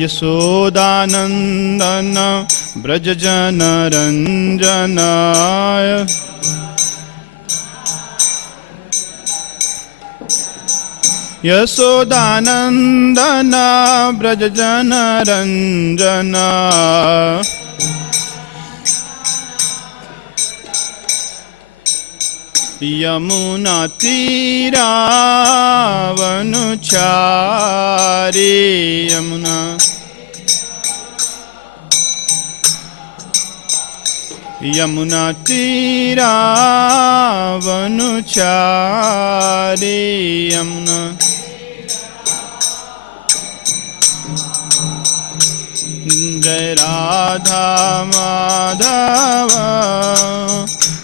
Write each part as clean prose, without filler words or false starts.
यशोदानंदन व्रजजनरञ्जनाय यशोदानंदन व्रजजनरञ्जनाय यमुनातीरावनुचारी यमुनातीरावनुचारी यमुना जय राधा माधव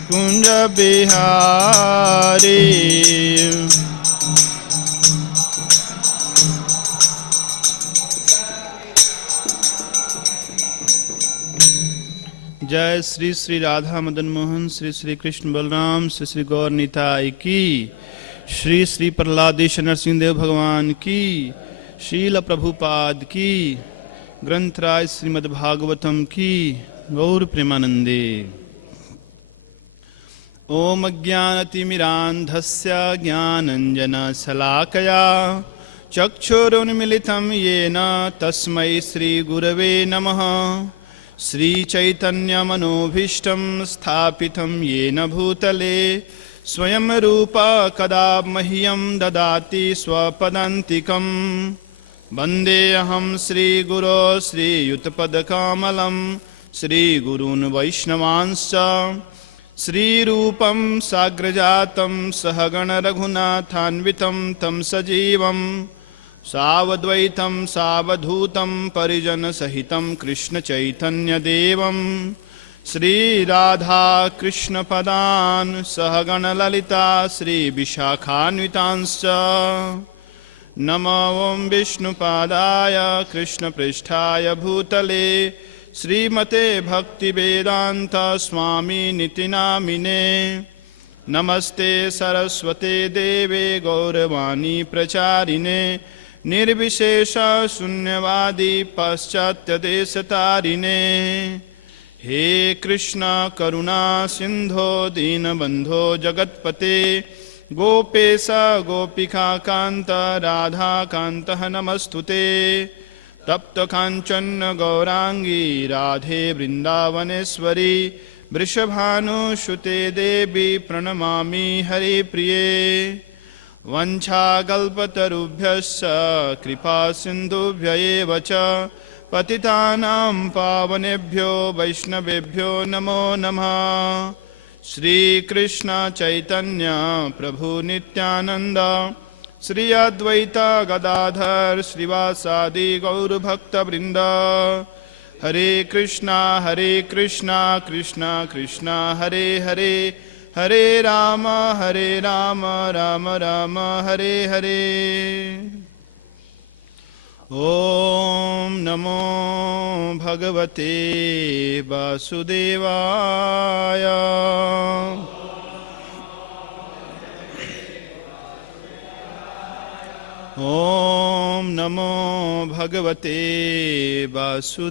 कुंज बिहारी। जय श्री श्री राधा मदन मोहन, श्री श्री कृष्ण बलराम, श्री श्री गौर निताई की, श्री श्री प्रहलादेश नरसिंह देव भगवान की, शील प्रभुपाद की, ग्रंथराज श्रीमद् भागवतम की, गौर प्रेमानंदे। ओम अज्ञानतिमिरान्धस्य ज्ञानञ्जनशलाकया चक्षुरुन्मिलितं येन तस्मै श्रीगुरवे नमः। श्रीचैतन्यमनोभीष्टं स्थापितं येन भूतले स्वयं रूपा कदा मह्यं ददाति स्वपदान्तिकं। वन्देऽहं श्रीगुरो श्रीयुतपदकमलं श्रीगुरून् वैष्णवांश्च श्रीरूपं साग्रजातं सहगण रघुनाथान्वितं तं सजीवं सावद्वैतं सावधूतं परिजनसहितं कृष्णचैतन्यदेवं श्रीराधा कृष्णपदान् सहगण ललिता श्रीविशाखान्वितांश्च। नमो ॐ विष्णुपादाय कृष्णपृष्ठाय भूतले श्रीमते भक्तिवेदांत स्वामी निति नामिने। नमस्ते सरस्वते देवे गौरवाणी प्रचारिणे निर्विशेष शून्यवादी पाश्चात्यदेशतारिणे। हे कृष्ण करुणा सिंधो दीनबंधो जगत्पते गोपेश गोपिका कांत राधा कांत नमस्तुते। तप्त कांचन गौरांगी राधे वृंदावनेश्वरी वृषभानुसुते देवी प्रणमामि हरिप्रिये। वंशाकल्पतरुभ्यश्च कृपा सिन्धुभ्य एव च पतितानां पावनेभ्यो वैष्णवेभ्यो नमो नमः। श्रीकृष्ण चैतन्य प्रभु नित्यानंद श्री अद्वैता गदाधर श्रीवासादि गौरभक्तवृंद। हरे कृष्णा कृष्णा कृष्णा हरे हरे, हरे राम राम राम हरे हरे। ओम नमो भगवते वासुदेवाय। ओम नमो भगवते वासुदेवाय।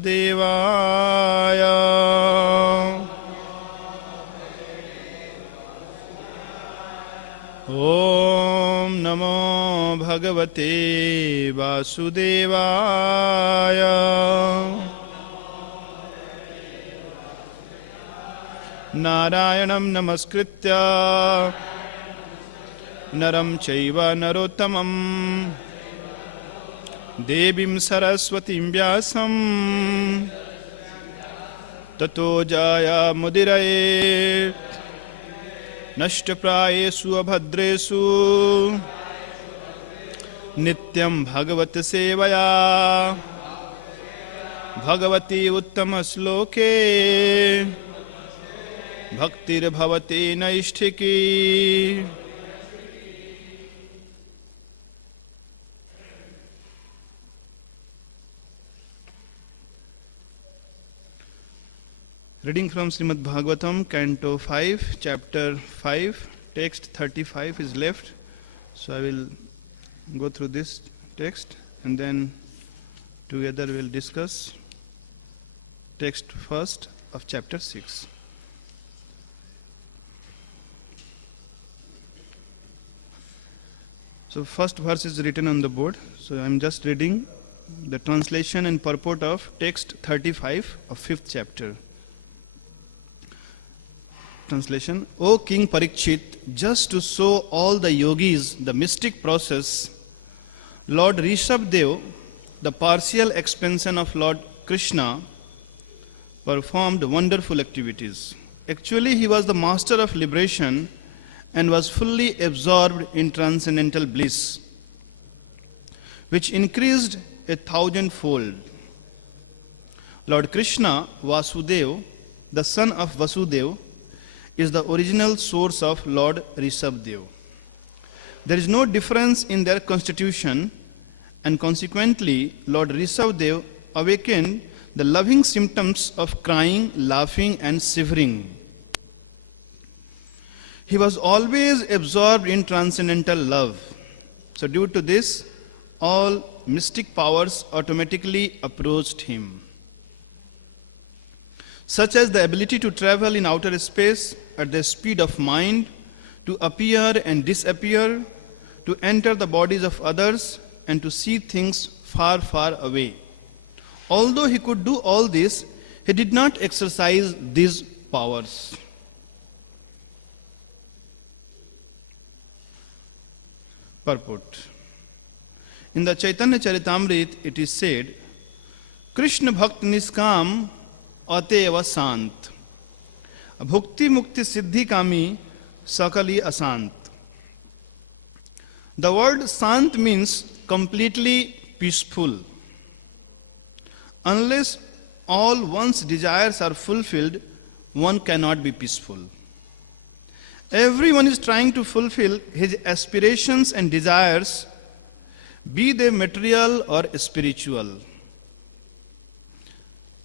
ओम नमो भगवते वासुदेवाय। नारायणं नमस्कृत्य नरं चैव नरोत्तमं देवीं सरस्वतीं व्यासं ततो जयमुदीरये। नष्टप्रायेषु अभद्रेषु नित्यं भगवत सेवया Bhagwati उत्तमश्लोके भक्तिर्भवति नैष्ठिकी। Reading from Srimad Bhagavatam, Canto 5, Chapter 5, text 35 is left. So I will go through this text and then together we will discuss text first of Chapter 6. So first verse is written on the board. So I am just reading the translation and purport of text 35 of 5th chapter. Translation: O King Parikshit, just to show all the yogis the mystic process, Lord Rishabdev, the partial expansion of Lord Krishna, performed wonderful activities. Actually, he was the master of liberation and was fully absorbed in transcendental bliss, which increased 1,000-fold. Lord Krishna, Vasudev, the son of Vasudev, is the original source of Lord Rishabdev. There is no difference in their constitution, and consequently, Lord Rishabdev awakened the loving symptoms of crying, laughing, and shivering. He was always absorbed in transcendental love. So due to this, all mystic powers automatically approached him, such as the ability to travel in outer space at the speed of mind, to appear and disappear, to enter the bodies of others, and to see things far, far away. Although he could do all this, he did not exercise these powers. Purport. In the Chaitanya Charitamrita, it is said, Krishna Bhakt Niskam Ateva Sant, Bhukti Mukti Siddhi Kami Sakali Asant. The word Sant means completely peaceful. Unless all one's desires are fulfilled, one cannot be peaceful. Everyone is trying to fulfill his aspirations and desires, be they material or spiritual.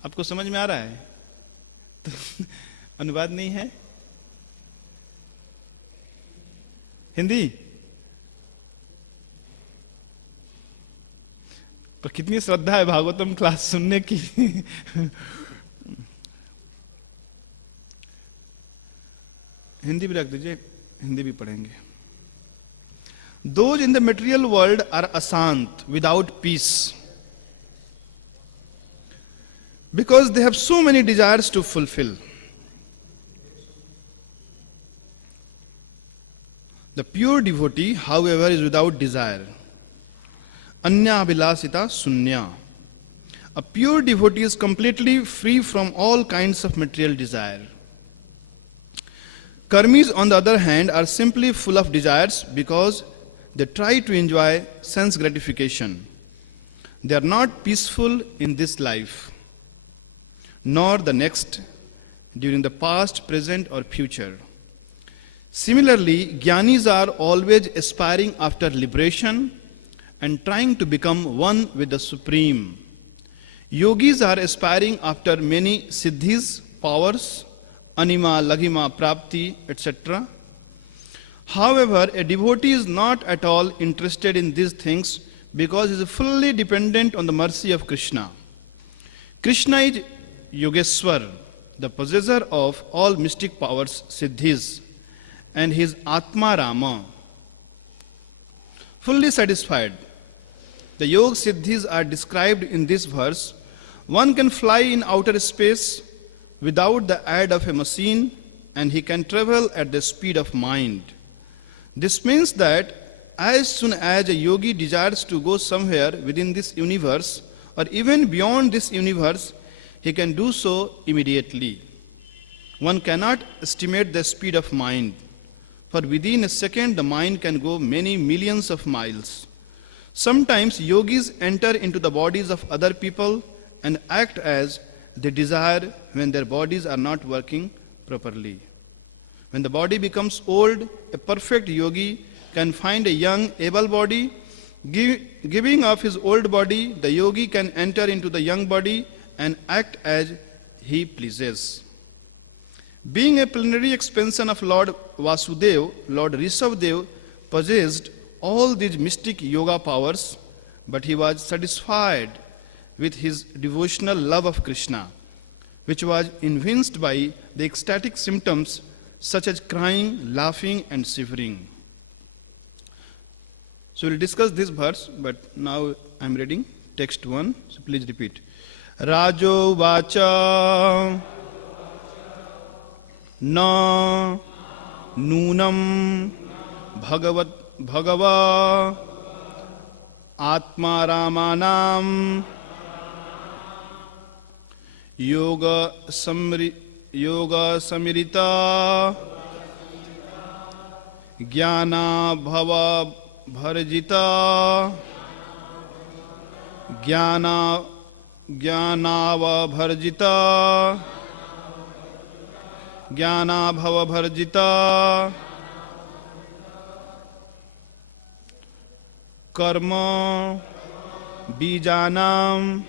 आपको समझ में आ रहा है? तो अनुवाद नहीं है? हिंदी? पर कितनी श्रद्धा है भागवतम क्लास सुनने की. हिंदी भी रख दीजिए, हिंदी भी पढ़ेंगे. Those in the material world are asant, without peace, because they have so many desires to fulfill. The pure devotee, however, is without desire. Anya abhilasita sunya. A pure devotee is completely free from all kinds of material desire. Karmis, on the other hand, are simply full of desires because they try to enjoy sense gratification. They are not peaceful in this life, nor the next, during the past, present, or future. Similarly, Jnanis are always aspiring after liberation and trying to become one with the Supreme. Yogis are aspiring after many siddhis, powers, anima, laghima, prapti, etc. However, a devotee is not at all interested in these things because he is fully dependent on the mercy of Krishna. Krishna is Yogeshwar, the possessor of all mystic powers, siddhis, and his Atma Rama. Fully satisfied, the Yoga Siddhis are described in this verse. One can fly in outer space without the aid of a machine, and he can travel at the speed of mind. This means that as soon as a yogi desires to go somewhere within this universe or even beyond this universe, he can do so immediately. One cannot estimate the speed of mind, for within a second the mind can go many millions of miles. Sometimes yogis enter into the bodies of other people and act as they desire when their bodies are not working properly. When the body becomes old, a perfect yogi can find a young, able body. Giving up his old body, the yogi can enter into the young body and act as he pleases. Being a plenary expansion of Lord Vasudev, Lord Rishabdev possessed all these mystic yoga powers, but he was satisfied with his devotional love of Krishna, which was evinced by the ecstatic symptoms such as crying, laughing, and shivering. So we'll discuss this verse, but now I'm reading text 1, so please repeat. Rajo vacha na nunam bhagava atma ramanam yoga samirita jnana bhava bharjita ज्ञाना भव भर्जिता कर्म बीजानाम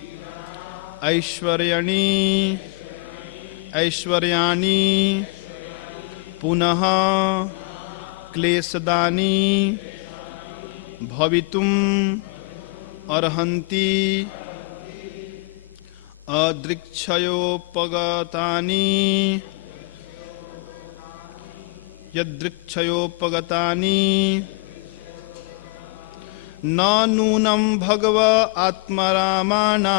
ऐश्वर्याणि पुनः क्लेशदानी भवितुम अर्हन्ति अदृक्षयोपगतानि यदृक्षयोपगतानि न नूनं भगव आत्मरामाणां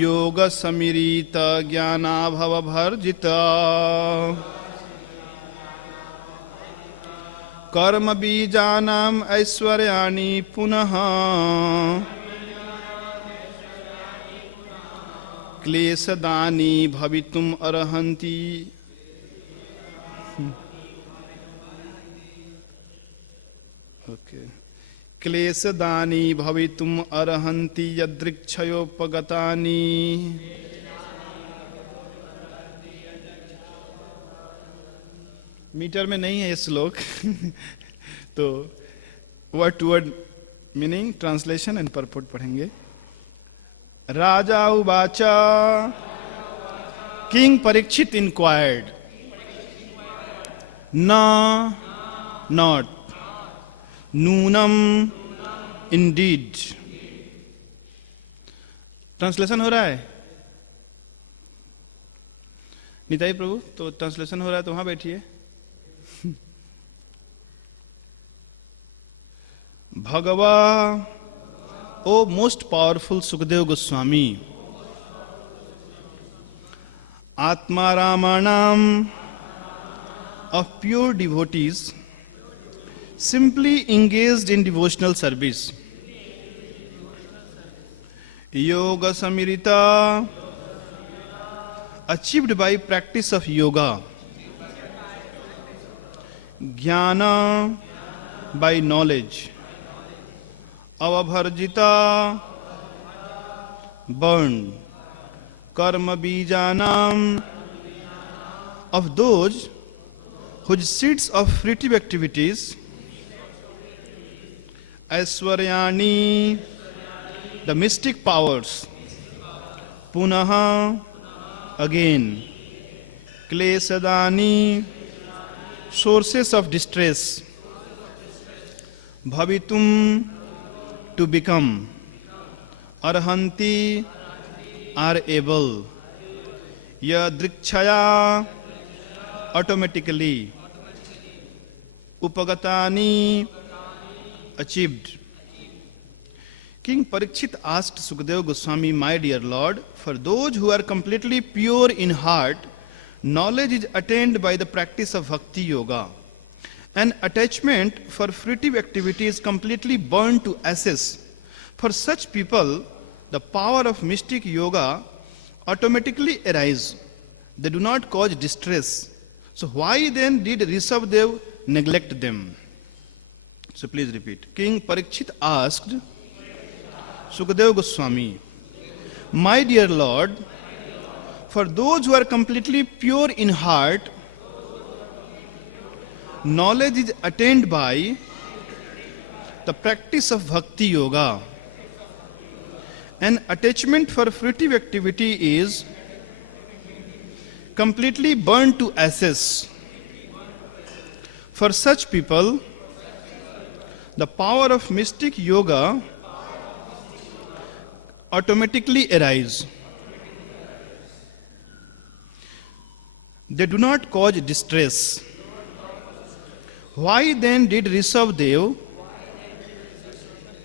योग समिरित ज्ञानाभव भर्जिता कर्म बीजानाम ऐश्वर्याणि पुनः क्लेशदानी भवितुम अर्हन्ति ओके क्लेशदानी भवितुम अर्हन्ति यदृक्षयोपगतानि मीटर में नहीं है ये श्लोक तो word to word meaning translation and purport पढ़ेंगे. राजा उवाचा, किंग परीक्षित इंक्वायर्ड, न नॉट, नूनम इंडीड. ट्रांसलेशन हो रहा है निताई प्रभु? तो ट्रांसलेशन हो रहा है तो वहां बैठिए. भगवा, O most powerful Sukadeva Goswami, Atma Ramanam of pure devotees simply engaged in devotional service. Yoga Samirita, achieved by practice of yoga. Jnana, by knowledge. Avabharjita, burned. Karma bijanam, of those whose seeds of fruitive activities. Aishwaryani, the mystic powers. Punaha, again. Klesadani, sources of distress. Bhavitum, to become. Arhanti, are able. Yadrikshaya, automatically. Upagatani, achieved. King Parikshit asked Sukadeva Goswami, my dear Lord, for those who are completely pure in heart, knowledge is attained by the practice of bhakti yoga. An attachment for fruitive activity is completely burned to ashes. For such people, the power of mystic yoga automatically arises. They do not cause distress. So why then did Rishabdev neglect them? So please repeat. King Parikshit asked Sukadeva Goswami, my dear Lord, for those who are completely pure in heart, knowledge is attained by the practice of bhakti yoga. an attachment for fruitive activity is completely burned to ashes. For such people, the power of mystic yoga automatically arises. They do not cause distress. Why then did Rishabdev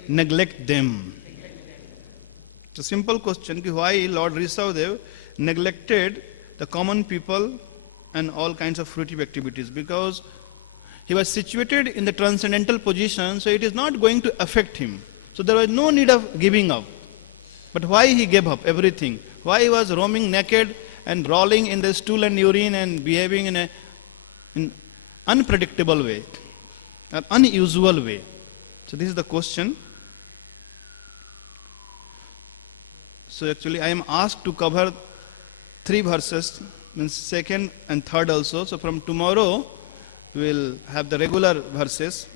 neglect them? It's a simple question. Why Lord Rishabdev neglected the common people and all kinds of fruitive activities? Because he was situated in the transcendental position, so it is not going to affect him. So there was no need of giving up. But why he gave up everything? Why he was roaming naked and rolling in the stool and urine and behaving in an unpredictable way, an unusual way? So this is the question. So actually I am asked to cover 3 verses, means second and third also. So from tomorrow we will have the regular verses.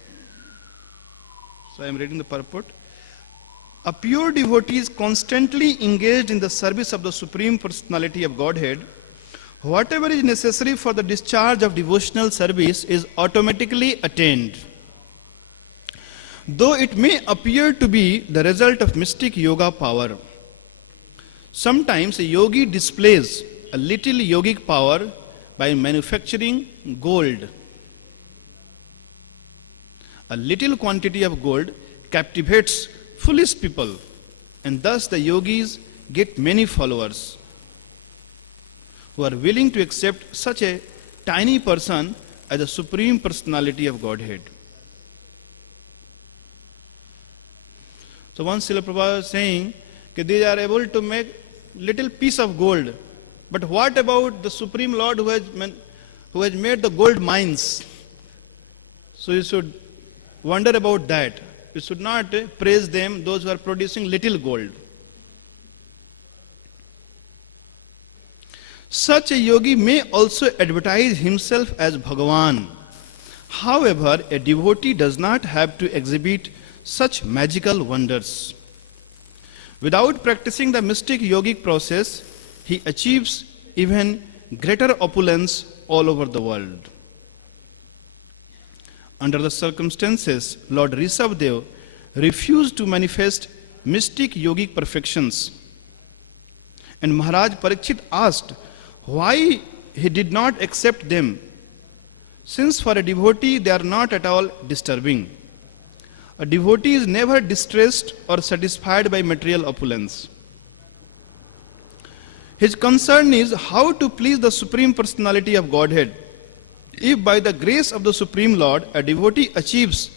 So I am reading the purport. A pure devotee is constantly engaged in the service of the Supreme Personality of Godhead. Whatever is necessary for the discharge of devotional service is automatically attained. Though it may appear to be the result of mystic yoga power, sometimes a yogi displays a little yogic power by manufacturing gold. A little quantity of gold captivates foolish people, and thus the yogis get many followers who are willing to accept such a tiny person as the Supreme Personality of Godhead. So once Srila Prabhupada was saying that they are able to make little piece of gold, but what about the Supreme Lord who has made the gold mines? So you should wonder about that. You should not praise them, those who are producing little gold. Such a yogi may also advertise himself as Bhagavan. However, a devotee does not have to exhibit such magical wonders. Without practicing the mystic yogic process, he achieves even greater opulence all over the world. Under the circumstances, Lord Rishabdev refused to manifest mystic yogic perfections. And Maharaj Parikshit asked why he did not accept them, since for a devotee they are not at all disturbing. A devotee is never distressed or satisfied by material opulence. His concern is how to please the Supreme Personality of Godhead. If by the grace of the Supreme Lord a devotee achieves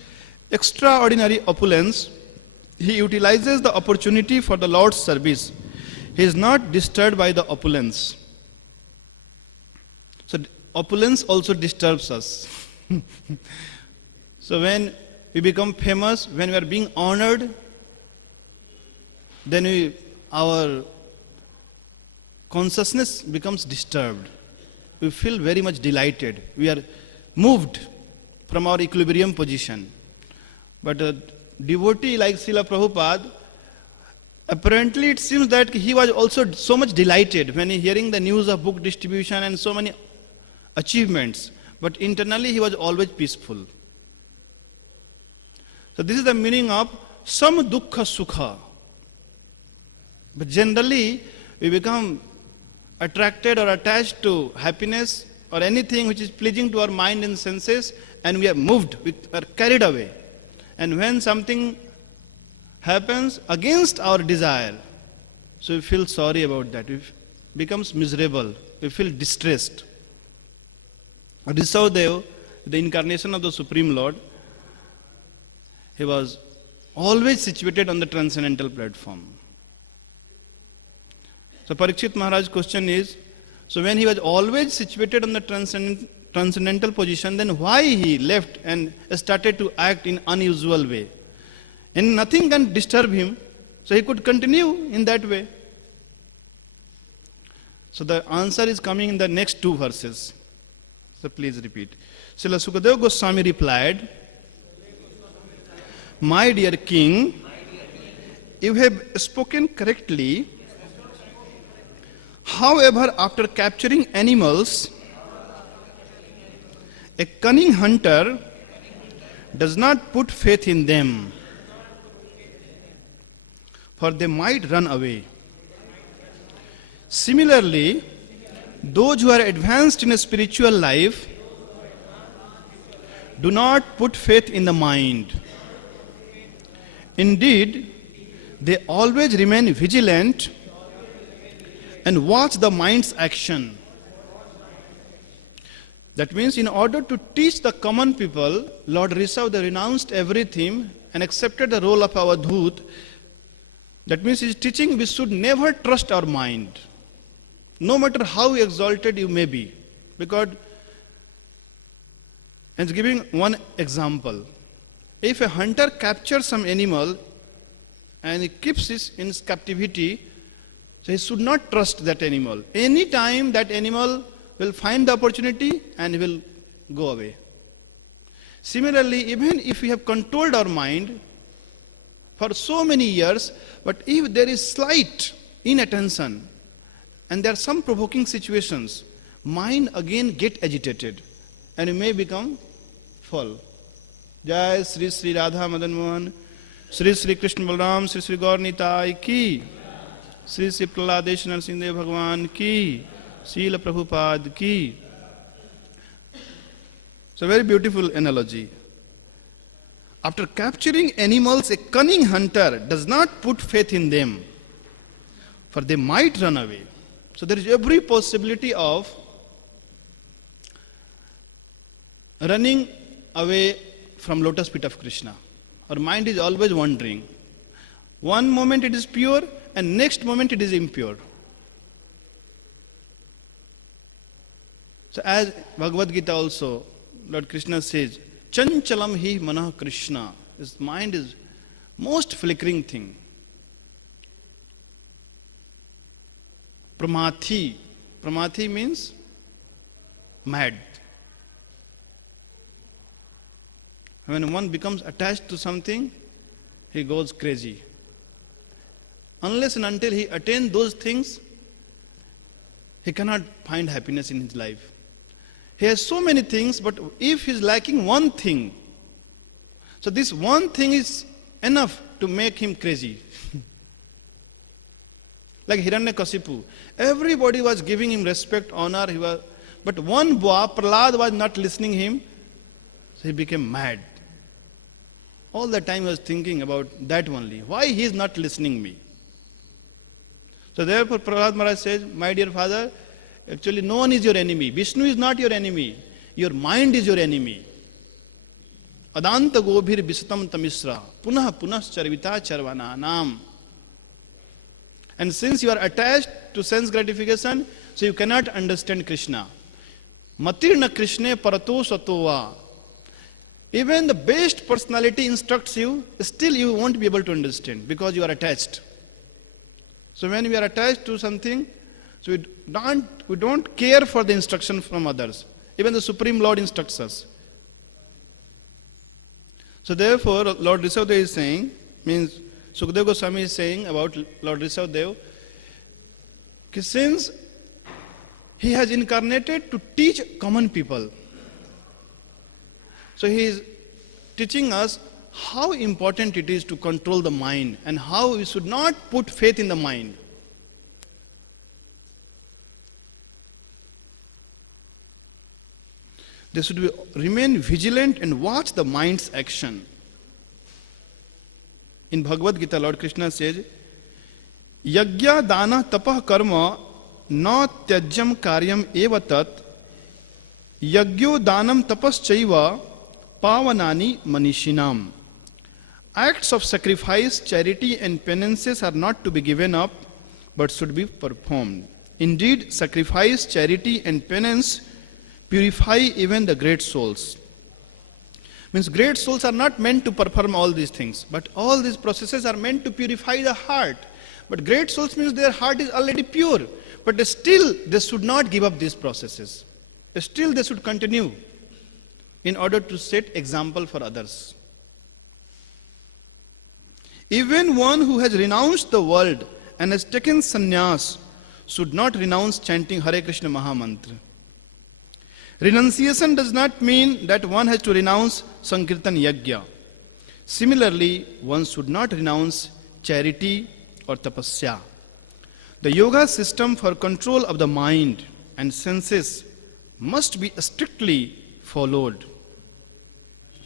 extraordinary opulence, he utilizes the opportunity for the Lord's service. He is not disturbed by the opulence. So opulence also disturbs us. So when we become famous, when we are being honored, then our consciousness becomes disturbed. We feel very much delighted. We are moved from our equilibrium position. But a devotee like Srila Prabhupada, apparently it seems that he was also so much delighted when he hearing the news of book distribution and so many achievements. But internally he was always peaceful. So this is the meaning of sam dukkha sukha. But generally we become attracted or attached to happiness or anything which is pleasing to our mind and senses, and we are moved, we are carried away. And when something happens against our desire, so we feel sorry about that. We becomes miserable. We feel distressed. Rishabdev, the incarnation of the Supreme Lord, he was always situated on the transcendental platform. So Parikshit Maharaj's question is, so when he was always situated on the transcendental position, then why he left and started to act in unusual way? And nothing can disturb him, so he could continue in that way. So the answer is coming in the next 2 verses. So please repeat. Srila Sukadeva Goswami replied, "My dear king, you have spoken correctly. However, after capturing animals, a cunning hunter does not put faith in them, for they might run away. Similarly, those who are advanced in a spiritual life do not put faith in the mind. Indeed, they always remain vigilant and watch the mind's action. That means in order to teach the common people, Lord Rishabh renounced everything and accepted the role of Avadhut. That means he's teaching we should never trust our mind, no matter how exalted you may be. Because, and giving one example, if a hunter captures some animal and he keeps it in captivity, so he should not trust that animal. Any time that animal will find the opportunity and he will go away. Similarly, even if we have controlled our mind for so many years, but if there is slight inattention and there are some provoking situations, mind again get agitated and you may become fall. Jai Sri Sri Radha Madan Mohan, Sri Sri Krishna Balram, Sri Sri Gaur Nitai ki, Sri Sri Prahladesh Narsimdev Bhagwan ki, Srila Prabhupada ki. It's a very beautiful analogy. After capturing animals, a cunning hunter does not put faith in them, for they might run away. So there is every possibility of running away from lotus feet of Krishna. Our mind is always wandering. One moment it is pure and next moment it is impure. So as Bhagavad Gita also, Lord Krishna says, Chanchalam hi manah Krishna. His mind is most flickering thing. Pramathi. Pramathi means mad. When one becomes attached to something, he goes crazy. Unless and until he attains those things, he cannot find happiness in his life. He has so many things, but if he is lacking one thing, so this one thing is enough to make him crazy. Like Hiranyakasipu, everybody was giving him respect, honor, but one boy, Prahlad, was not listening him, so he became mad. All the time he was thinking about that only. Why he is not listening me? So therefore Prahlad Maharaj says, my dear father, actually no one is your enemy. Vishnu is not your enemy. Your mind is your enemy. Adanta gobhir bisatam tamisra punah punas charvita charvana nam. And since you are attached to sense gratification, so you cannot understand Krishna. Matirna Krishne parato satova. Even the best personality instructs you, still you won't be able to understand because you are attached. So when we are attached to something, so we don't care for the instruction from others. Even the Supreme Lord instructs us. So therefore, Lord Rishabh is saying, means Sukadeva Goswami is saying about Lord Rishabh, since he has incarnated to teach common people, so he is teaching us how important it is to control the mind and how we should not put faith in the mind. They should remain vigilant and watch the mind's action. In Bhagavad Gita, Lord Krishna says, Yagya dana tapah karma na tyajyam karyam eva tat yagyo danam tapaschaiva pavanani manishinam. Acts of sacrifice, charity and penances are not to be given up, but should be performed. Indeed, sacrifice, charity and penance purify even the great souls. Means great souls are not meant to perform all these things, but all these processes are meant to purify the heart. But great souls means their heart is already pure, but still they should not give up these processes. Still they should continue in order to set example for others. Even one who has renounced the world and has taken sannyas should not renounce chanting Hare Krishna Mahamantra. Renunciation does not mean that one has to renounce Sankirtan Yajna. Similarly, one should not renounce charity or tapasya. The yoga system for control of the mind and senses must be strictly followed.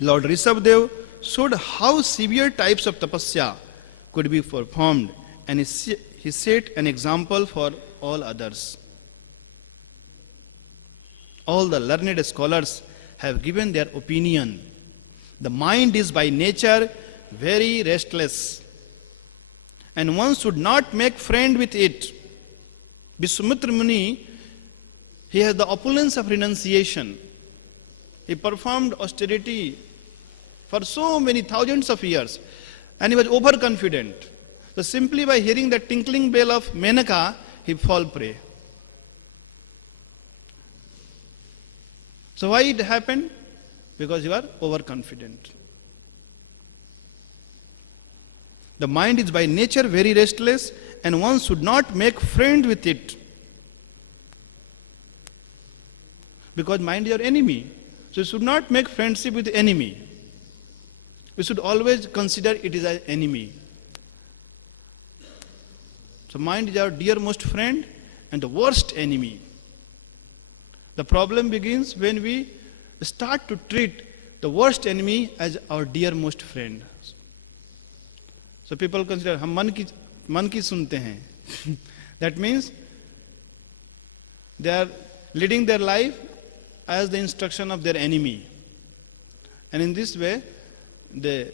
Lord Rishabhdev showed how severe types of tapasya could be performed, and he set an example for all others. All the learned scholars have given their opinion. The mind is by nature very restless, and one should not make friend with it. Vishwamitra Muni, he has the opulence of renunciation. He performed austerity for so many thousands of years, and he was overconfident. So simply by hearing the tinkling bell of Menaka, he fall prey. So why it happened? Because you are overconfident. The mind is by nature very restless, and one should not make friend with it. Because mind is your enemy. So you should not make friendship with the enemy. We should always consider it is an enemy. So mind is our dearmost friend and the worst enemy. The problem begins when we start to treat the worst enemy as our dearmost friend. So people consider हम मन की सुनते हैं. That means they are leading their life as the instruction of their enemy. And in this way, they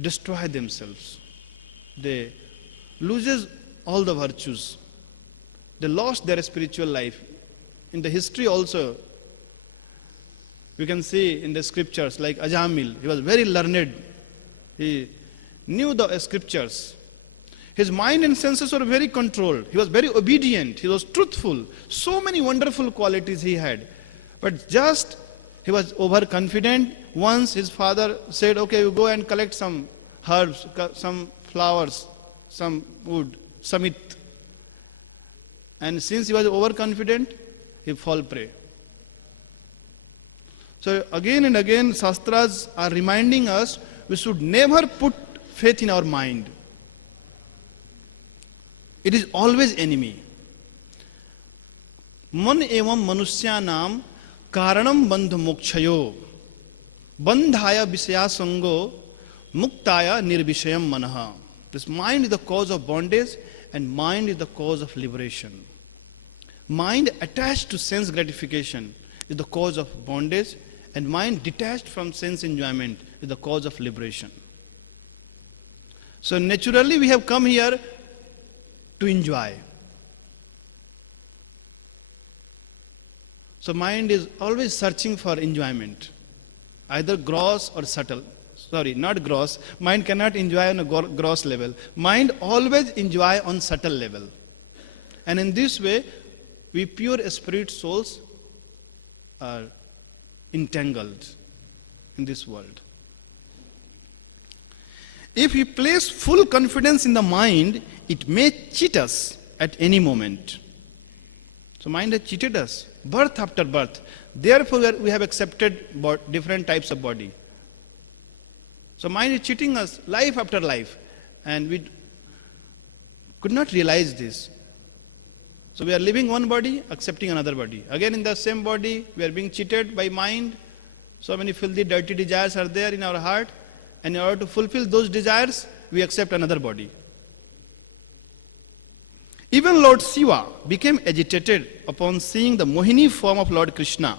destroy themselves. They loses all the virtues. They lost their spiritual life. In the history also, we can see in the scriptures like Ajamil, he was very learned. He knew the scriptures. His mind and senses were very controlled. He was very obedient. He was truthful. So many wonderful qualities he had. But just he was overconfident. Once his father said, okay, you go and collect some herbs, some flowers, some wood, samit. And since he was overconfident, he fall prey. So again and again, Shastras are reminding us we should never put faith in our mind. It is always enemy. Man evam manusyanam karanam bandha mokshayo bandhaya visaya sango muktaya nirvishayam manaha. This mind is the cause of bondage and mind is the cause of liberation. Mind attached to sense gratification is the cause of bondage, and mind detached from sense enjoyment is the cause of liberation. So naturally we have come here to enjoy. So mind is always searching for enjoyment, either gross or subtle. Sorry, not gross. Mind cannot enjoy on a gross level. Mind always enjoy on subtle level. And in this way, we pure spirit souls are entangled in this world. If we place full confidence in the mind, it may cheat us at any moment. So mind has cheated us, birth after birth. Therefore we have accepted different types of body. So mind is cheating us life after life, and we could not realize this. So we are living one body, accepting another body. Again in the same body, we are being cheated by mind. So many filthy, dirty desires are there in our heart. And in order to fulfill those desires, we accept another body. Even Lord Shiva became agitated upon seeing the Mohini form of Lord Krishna.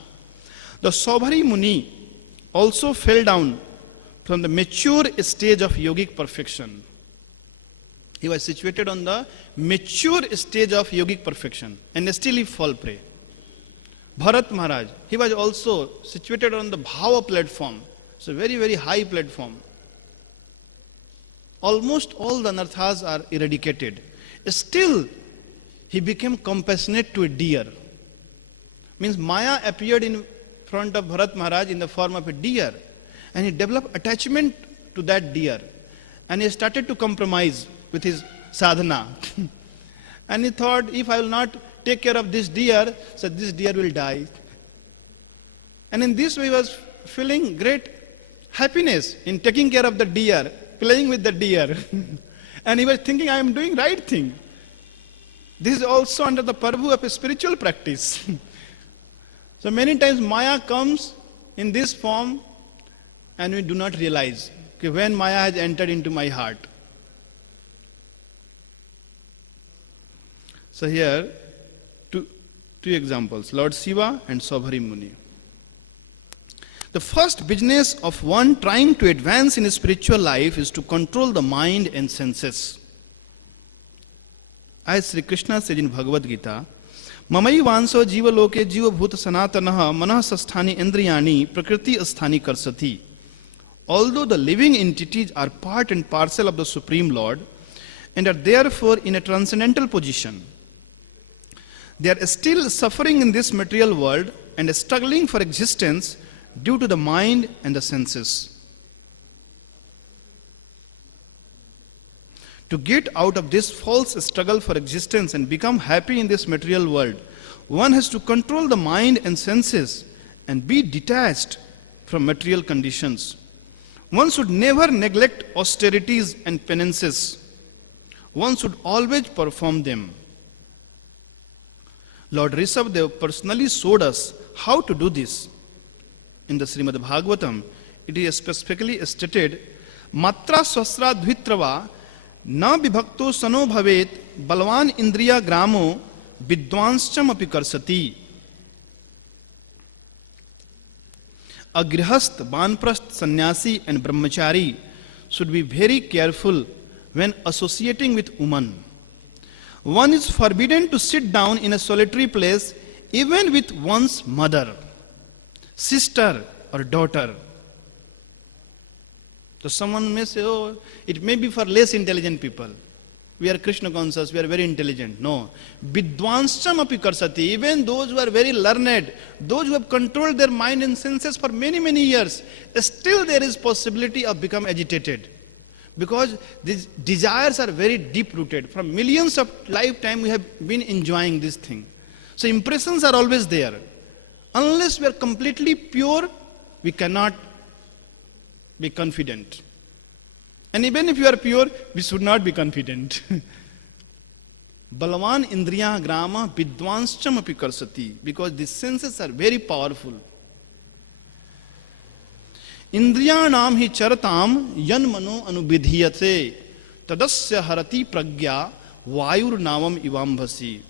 The Saubhari Muni also fell down from the mature stage of yogic perfection. He was situated on the mature stage of yogic perfection, and still he fell prey. Bharat Maharaj, he was also situated on the Bhava platform, so very, very high platform. Almost all the anarthas are eradicated. Still, he became compassionate to a deer. Means Maya appeared in front of Bharat Maharaj in the form of a deer, and he developed attachment to that deer. and he started to compromise with his sadhana. And he thought, if I will not take care of this deer, so this deer will die. And in this way he was feeling great happiness in taking care of the deer, playing with the deer. And he was thinking, I am doing right thing. This is also under the purview of a spiritual practice. So many times Maya comes in this form and we do not realize when Maya has entered into my heart. So here, two examples, Lord Shiva and Saubhari Muni. The first business of one trying to advance in his spiritual life is to control the mind and senses. As Sri Krishna said in Bhagavad Gita, Mamai vanso jiva loke jiva bhuta sanatanaha manah sasthani indriyani prakriti asthani karsati. Although the living entities are part and parcel of the Supreme Lord and are therefore in a transcendental position, they are still suffering in this material world and struggling for existence due to the mind and the senses. To get out of this false struggle for existence and become happy in this material world, one has to control the mind and senses and be detached from material conditions. One should never neglect austerities and penances. One should always perform them. Lord Rishabhdev personally showed us how to do this. In the Srimad Bhagavatam, it is specifically stated, Matra swasra dvitrava na vibhakto sano bhavet balvan indriya gramo vidwanscham api karsati. A grihast, banprasth, sannyasi and brahmachari should be very careful when associating with woman. One is forbidden to sit down in a solitary place even with one's mother, sister or daughter. So someone may say, oh, it may be for less intelligent people. We are Krishna conscious, we are very intelligent. No. Vidwanscham api karsati. Even those who are very learned, those who have controlled their mind and senses for many, many years, still there is possibility of become agitated. Because these desires are very deep rooted. From millions of lifetime we have been enjoying this thing. So impressions are always there. Unless we are completely pure, we cannot be confident. And even if you are pure, we should not be confident. Balavan indriya grama vidwanscham api karsati. Because the senses are very powerful. Indriyanam hi charatam yan mano anubidhiyate tadasya harati pragya vayur navam ivambhasi.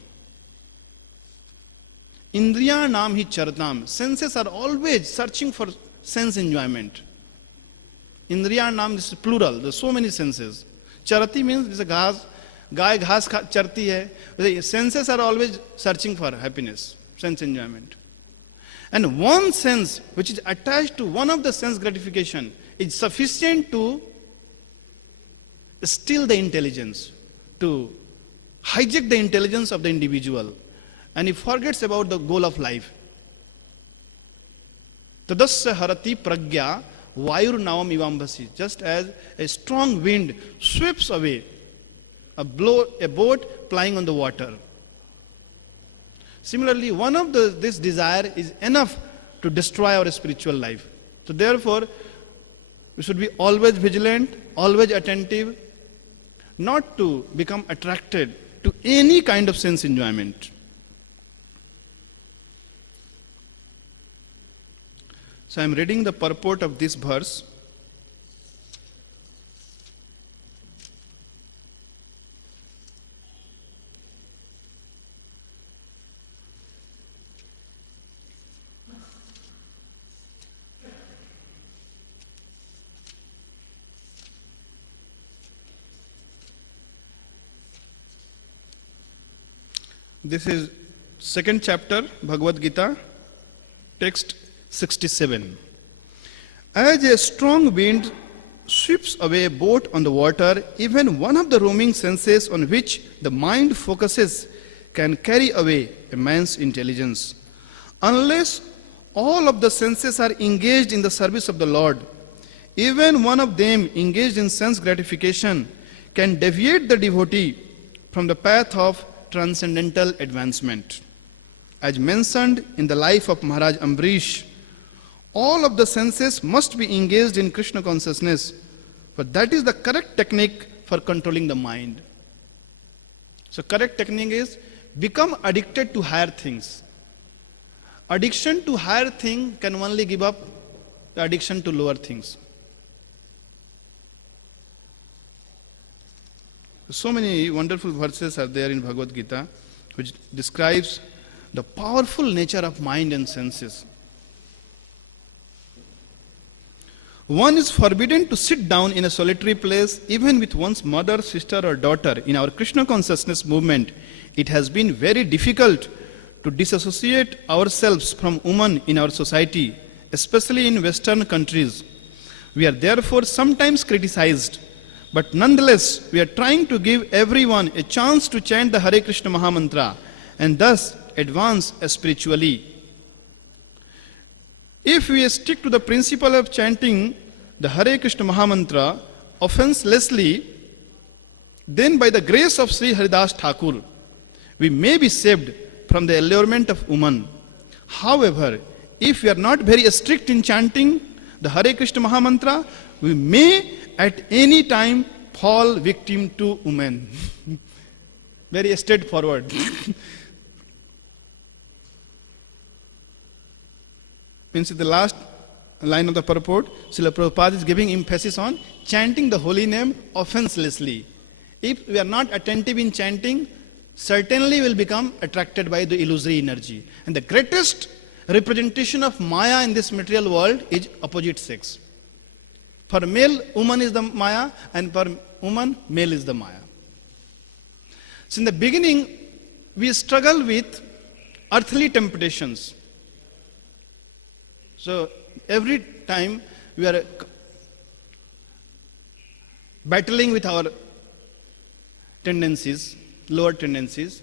Indriyanam hi charatam. Senses are always searching for sense enjoyment. Indriyanam is plural, there are so many senses. Charati means this is a ghas, गाय घास चरती है. Senses are always searching for happiness, sense enjoyment. And one sense which is attached to one of the sense gratification is sufficient to steal the intelligence, to hijack the intelligence of the individual, and he forgets about the goal of life. Tadasya harati pragya vayur navam ivambhasi. Just as a strong wind sweeps away a boat plying on the water. Similarly, one of this desire is enough to destroy our spiritual life. So therefore, we should be always vigilant, always attentive, not to become attracted to any kind of sense enjoyment. So I am reading the purport of this verse. This is second chapter, Bhagavad Gita, text 67. As a strong wind sweeps away a boat on the water, even one of the roaming senses on which the mind focuses can carry away a man's intelligence. Unless all of the senses are engaged in the service of the Lord, Even one of them engaged in sense gratification can deviate the devotee from the path of transcendental advancement. As mentioned in the life of Maharaj Ambrish, all of the senses must be engaged in Krishna consciousness, for that is the correct technique for controlling the mind. So correct technique is become addicted to higher things. Addiction to higher thing can only give up the addiction to lower things. So many wonderful verses are there in Bhagavad Gita which describes the powerful nature of mind and senses. One is forbidden to sit down in a solitary place even with one's mother, sister or daughter. In our Krishna consciousness movement, it has been very difficult to disassociate ourselves from women in our society, especially in Western countries. We are therefore sometimes criticized, but nonetheless we are trying to give everyone a chance to chant the Hare Krishna Mahamantra and thus advance spiritually. If we stick to the principle of chanting the Hare Krishna Mahamantra offenselessly, then by the grace of Sri Haridas Thakur, we may be saved from the allurement of woman. However, if we are not very strict in chanting the Hare Krishna Mahamantra, we may at any time fall victim to women. Very straightforward. Means the last line of the purport, Srila Prabhupada is giving emphasis on chanting the holy name offenselessly. If we are not attentive in chanting, certainly will become attracted by the illusory energy. And the greatest representation of Maya in this material world is opposite sex. For male, woman is the Maya, and for woman, male is the Maya. So in the beginning, we struggle with earthly temptations. So every time we are battling with our tendencies, lower tendencies.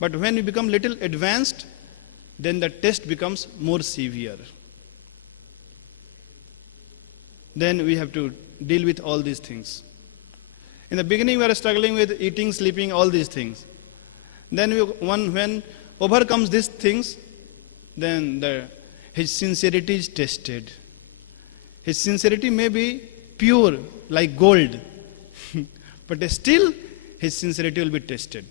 But when we become little advanced, then the test becomes more severe. Then we have to deal with all these things. In the beginning we are struggling with eating, sleeping, all these things. Then when overcomes these things, then his sincerity is tested. His sincerity may be pure like gold, but still his sincerity will be tested.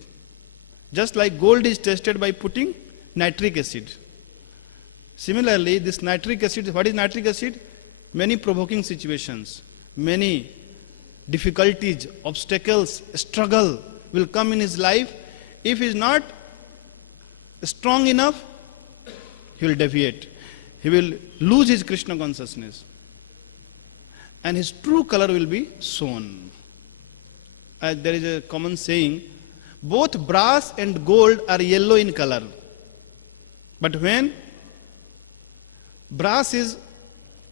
Just like gold is tested by putting nitric acid. Similarly, this nitric acid, what is nitric acid? Many provoking situations, many difficulties, obstacles, struggle will come in his life. If he is not strong enough, he will deviate. He will lose his Krishna consciousness. And his true color will be shown. There is a common saying, both brass and gold are yellow in color. But when brass is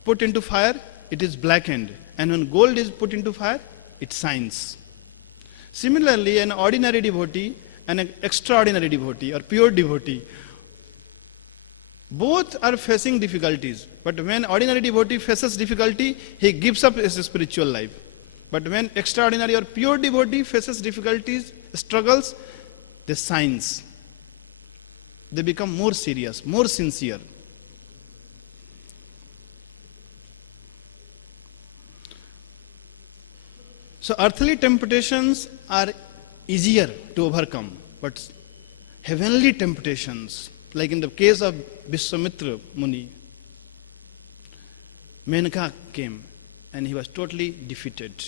put into fire, it is blackened. And when gold is put into fire, it shines. Similarly, an ordinary devotee and an extraordinary devotee or pure devotee, both are facing difficulties. But when ordinary devotee faces difficulty, he gives up his spiritual life. But when extraordinary or pure devotee faces difficulties, struggles, they shines. They become more serious, more sincere. So earthly temptations are easier to overcome, but heavenly temptations, like in the case of Vishwamitra Muni, Menaka came and he was totally defeated.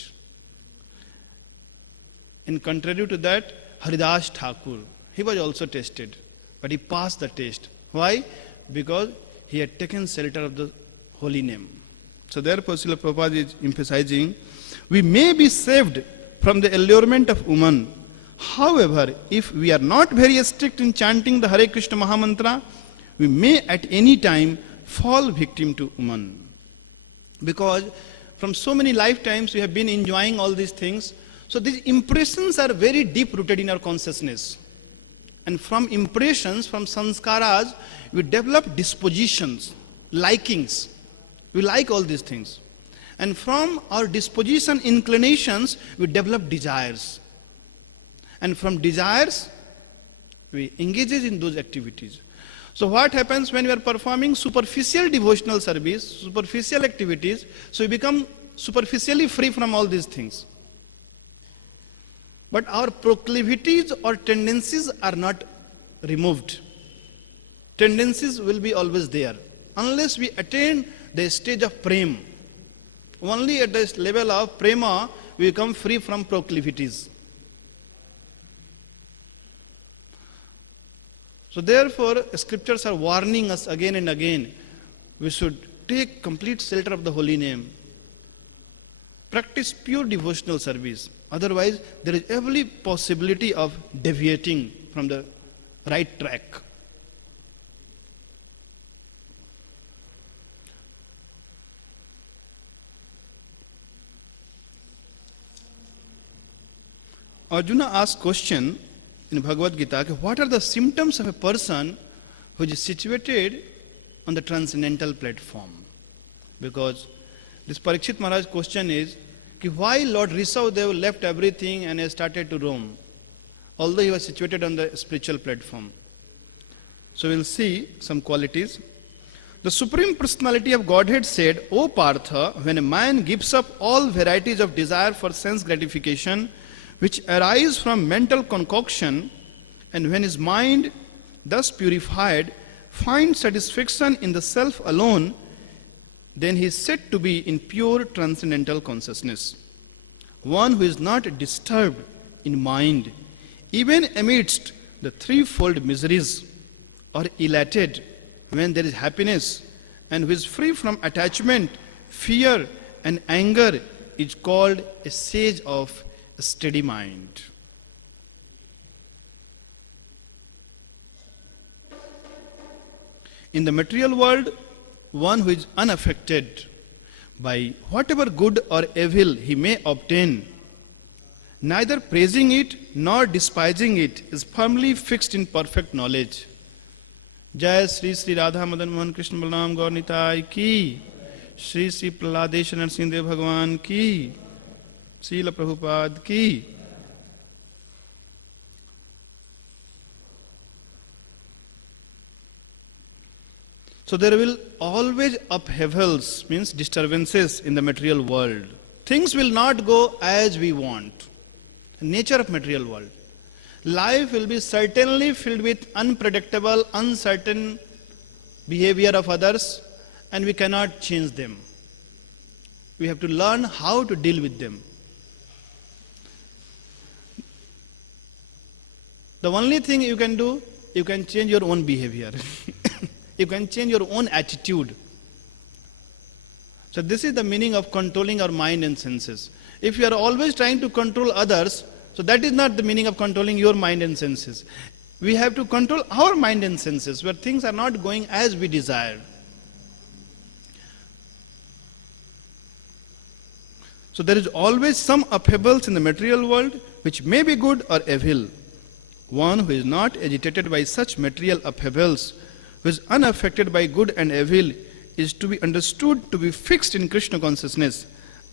In contrary to that, Haridas Thakur, he was also tested, but he passed the test. Why? Because he had taken shelter of the holy name. So therefore, Srila Prabhupada is emphasizing, we may be saved from the allurement of woman. However, if we are not very strict in chanting the Hare Krishna Mahamantra, we may at any time fall victim to woman. Because from so many lifetimes we have been enjoying all these things. So these impressions are very deep rooted in our consciousness. And from impressions, from sanskaras, we develop dispositions, likings. We like all these things. And from our disposition, inclinations, we develop desires. And from desires, we engage in those activities. So what happens when we are performing superficial devotional service, superficial activities, so we become superficially free from all these things. But our proclivities or tendencies are not removed. Tendencies will be always there. Unless we attain the stage of prema, only at this level of prema we become free from proclivities. So therefore, scriptures are warning us again and again, we should take complete shelter of the holy name. Practice pure devotional service. Otherwise, there is every possibility of deviating from the right track. Arjuna asked question in Bhagavad Gita, what are the symptoms of a person who is situated on the transcendental platform? Because this Parikshit Maharaj question is, why Lord Rishabdev left everything and has started to roam, although he was situated on the spiritual platform. So we'll see some qualities. The Supreme Personality of Godhead said, O Partha, when a man gives up all varieties of desire for sense gratification, which arise from mental concoction, and when his mind, thus purified, finds satisfaction in the self alone, then he is said to be in pure transcendental consciousness. One who is not disturbed in mind, even amidst the threefold miseries, or elated when there is happiness, and who is free from attachment, fear, and anger, is called a sage of a steady mind. In the material world, one who is unaffected by whatever good or evil he may obtain, neither praising it nor despising it, is firmly fixed in perfect knowledge. Jai Sri Sri Radha Madan Mohan Krishna Balram Gaur Nitai ki, Sri Sri Prahladesh Narsimhadev Bhagavan ki, Srila Prabhupada ki. So there will always upheavals, means disturbances in the material world. Things will not go as we want. The nature of material world. Life will be certainly filled with unpredictable, uncertain behavior of others, and we cannot change them. We have to learn how to deal with them. The only thing you can do, you can change your own behavior. You can change your own attitude. So this is the meaning of controlling our mind and senses. If you are always trying to control others, so that is not the meaning of controlling your mind and senses. We have to control our mind and senses where things are not going as we desire. So there is always some upheavals in the material world which may be good or evil. One who is not agitated by such material upheavals, who is unaffected by good and evil, is to be understood to be fixed in Krishna consciousness.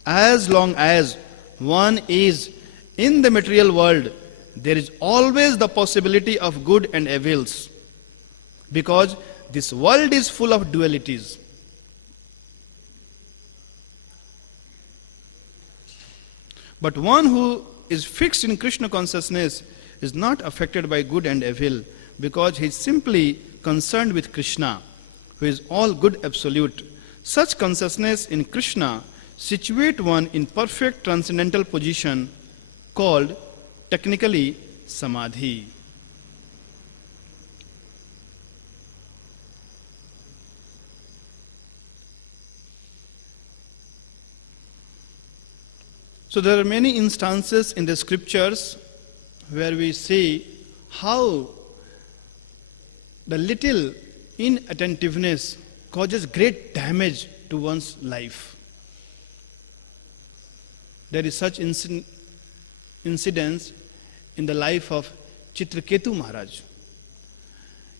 As long as one is in the material world, there is always the possibility of good and evils, because this world is full of dualities. But one who is fixed in Krishna consciousness is not affected by good and evil, because he is simply concerned with Krishna, who is all good absolute. Such consciousness in Krishna situate one in perfect transcendental position called technically samadhi. So there are many instances in the scriptures where we see how the little inattentiveness causes great damage to one's life. There is such incidents in the life of Chitraketu Maharaj.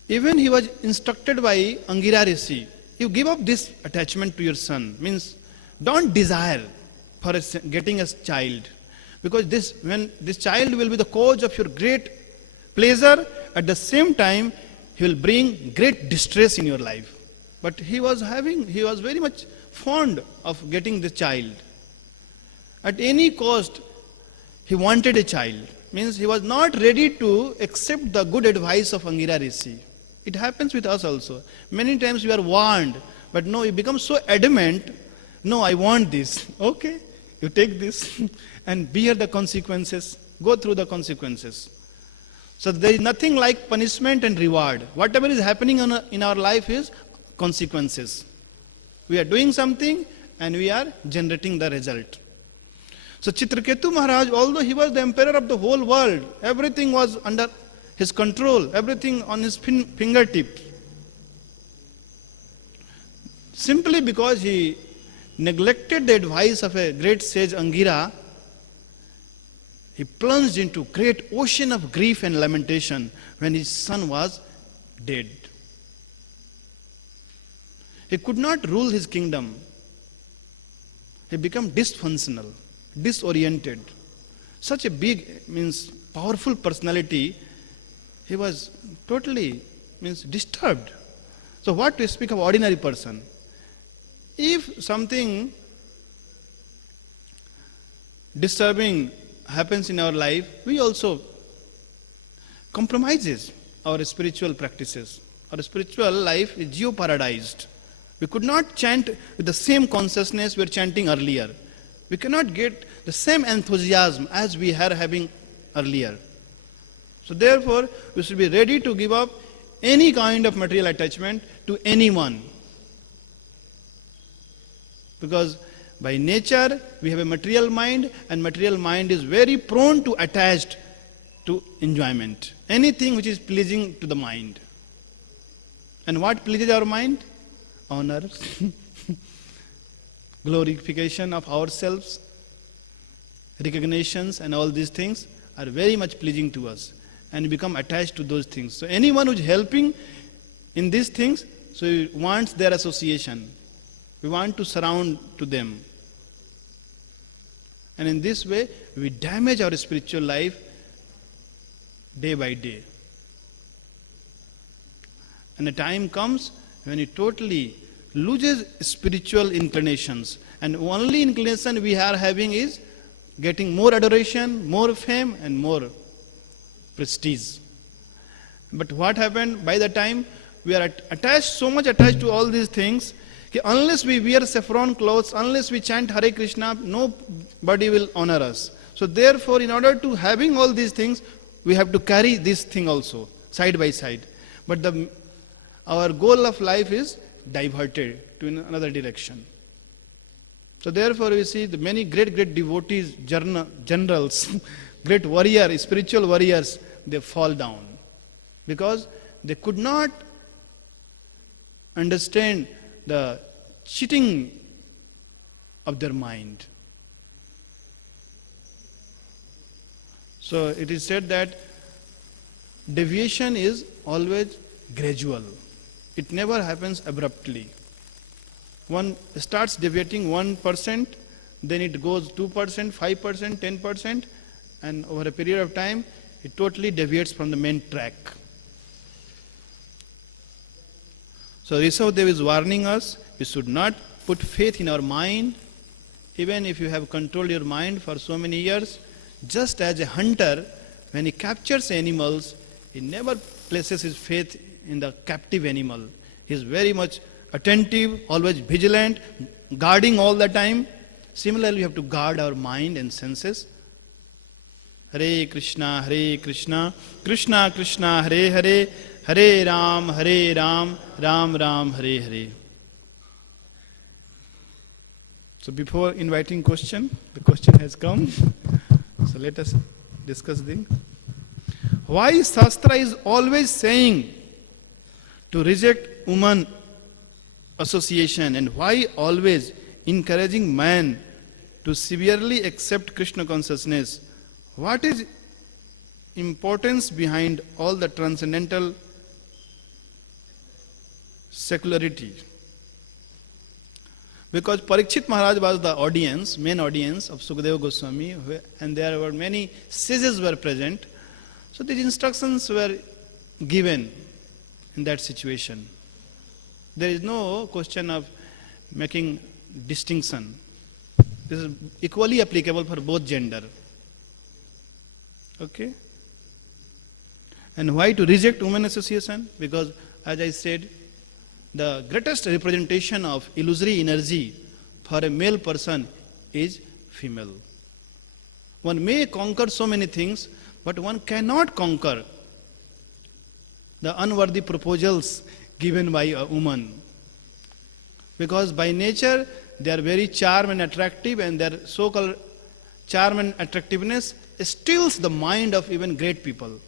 Even he was instructed by Angira Rishi, you give up this attachment to your son. Means don't desire for getting a child, because when this child will be the cause of your great pleasure, at the same time he will bring great distress in your life. But he was very much fond of getting the child. At any cost he wanted a child. Means he was not ready to accept the good advice of Angira Rishi. It happens with us also. Many times we are warned, but no, you become so adamant, no, I want this. Okay, you take this and bear the consequences, go through the consequences. So there is nothing like punishment and reward. Whatever is happening in our life is consequences. We are doing something and we are generating the result. So Chitraketu Maharaj, although he was the emperor of the whole world, everything was under his control, everything on his fingertips. Simply because he neglected the advice of a great sage Angira, he plunged into great ocean of grief and lamentation when his son was dead. He could not rule his kingdom. He became dysfunctional, disoriented. Such a big, powerful personality, he was totally, disturbed. So what to speak of ordinary person? If something disturbing happens in our life, we also compromises our spiritual practices. Our spiritual life is jeopardized. We could not chant with the same consciousness we were chanting earlier. We cannot get the same enthusiasm as we were having earlier. So therefore, we should be ready to give up any kind of material attachment to anyone. Because by nature, we have a material mind, and material mind is very prone to attached to enjoyment. Anything which is pleasing to the mind. And what pleases our mind? Honor, glorification of ourselves, recognitions, and all these things are very much pleasing to us, and we become attached to those things. So anyone who is helping in these things, so he wants their association. We want to surround to them. And in this way, we damage our spiritual life day by day. And a time comes when it totally loses spiritual inclinations. And only inclination we are having is getting more adoration, more fame, and more prestige. But what happened by the time we are so much attached to all these things, unless we wear saffron clothes, unless we chant Hare Krishna, nobody will honor us. So therefore, in order to having all these things, we have to carry this thing also, side by side. But our goal of life is diverted to another direction. So therefore, we see the many great devotees, generals, great warriors, spiritual warriors, they fall down. Because they could not understand the cheating of their mind. So it is said that deviation is always gradual. It never happens abruptly. One starts deviating 1%, then it goes 2%, 5%, 10%, and over a period of time, it totally deviates from the main track. So Rishabdev is warning us, we should not put faith in our mind, even if you have controlled your mind for so many years. Just as a hunter, when he captures animals, he never places his faith in the captive animal. He is very much attentive, always vigilant, guarding all the time. Similarly, we have to guard our mind and senses. Hare Krishna, Krishna Krishna, Hare Hare, Hare Ram, Ram Ram, Hare Hare. So before inviting question, the question has come. So let us discuss this. Why Shastra is always saying to reject woman association, and why always encouraging man to severely accept Krishna consciousness? What is importance behind all the transcendental secularity? Because Parikshit Maharaj was the audience, main audience of Sukadeva Goswami, and there were many sages were present. So these instructions were given in that situation. There is no question of making distinction. This is equally applicable for both gender. Okay? And why to reject women association? Because, as I said, the greatest representation of illusory energy for a male person is female. One may conquer so many things, but one cannot conquer the unworthy proposals given by a woman. Because by nature, they are very charm and attractive, and their so-called charm and attractiveness steals the mind of even great people.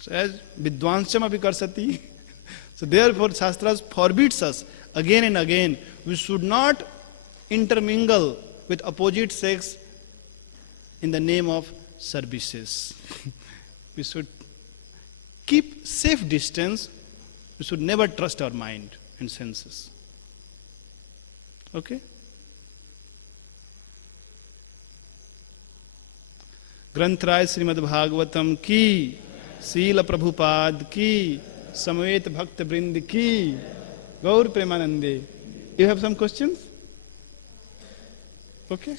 So as Vidwansham api karsati. So therefore Shastras forbids us again and again, we should not intermingle with opposite sex in the name of services. We should keep safe distance. We should never trust our mind and senses. Okay? ग्रंथराज Shrimad Bhagavatam की, शील प्रभुपाद की, समवेत भक्त वृंद की, गौर प्रेमानंदे. You have some questions? Okay.